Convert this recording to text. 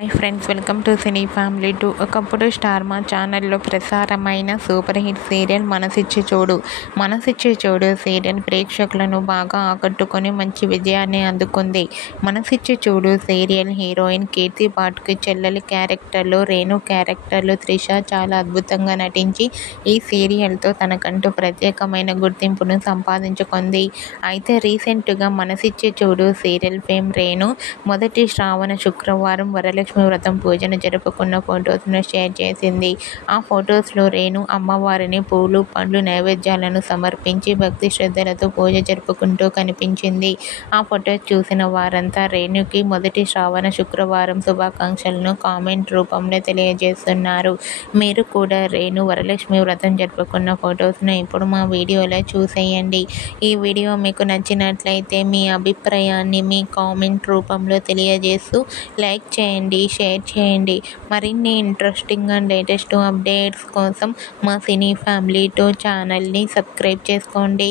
Hi friends, welcome to cine family 2. ఒకప్పుడు star మా ఛానల్లో ప్రసారమైన సూపర్ హిట్ సీరియల్ మనసిచ్చి చూడు. మనసిచ్చి చూడు సీరియల్ ప్రేక్షకులను బాగా ఆకట్టుకొని మంచి విజయాన్ని అందుకుంది. మనసిచ్చి చూడు సీరియల్ హీరోయిన్ కీర్తి పాటుకి చెల్లెలి క్యారెక్టర్లో, రేణు క్యారెక్టర్లో త్రిష చాలా అద్భుతంగా నటించి ఈ సీరియల్తో తనకంటూ ప్రత్యేకమైన గుర్తింపును సంపాదించుకుంది. అయితే రీసెంట్గా మనసిచ్చి చూడు సీరియల్ ఫేమ్ రేణు మొదటి శ్రావణ శుక్రవారం వరలక్ష్మి వ్రతం పూజను జరుపుకున్న ఫొటోస్ను షేర్ చేసింది. ఆ ఫొటోస్లో రేణు అమ్మవారిని పూలు, పండ్లు నైవేద్యాలను సమర్పించి భక్తి శ్రద్ధలతో పూజ జరుపుకుంటూ కనిపించింది. ఆ ఫొటోస్ చూసిన వారంతా రేణుకి మొదటి శ్రావణ శుక్రవారం శుభాకాంక్షలను కామెంట్ రూపంలో తెలియజేస్తున్నారు. మీరు కూడా రేణు వరలక్ష్మి వ్రతం జరుపుకున్న ఫొటోస్ను ఇప్పుడు మా వీడియోలో చూసేయండి. ఈ వీడియో మీకు నచ్చినట్లయితే మీ అభిప్రాయాన్ని మీ కామెంట్ రూపంలో తెలియజేస్తూ లైక్ చేయండి, షేర్ చేయండి. మరిన్ని ఇంట్రెస్టింగ్ అండ్ లేటెస్ట్ అప్డేట్స్ కోసం మా సినీ ఫ్యామిలీ 2 ఛానల్ని సబ్స్క్రైబ్ చేసుకోండి.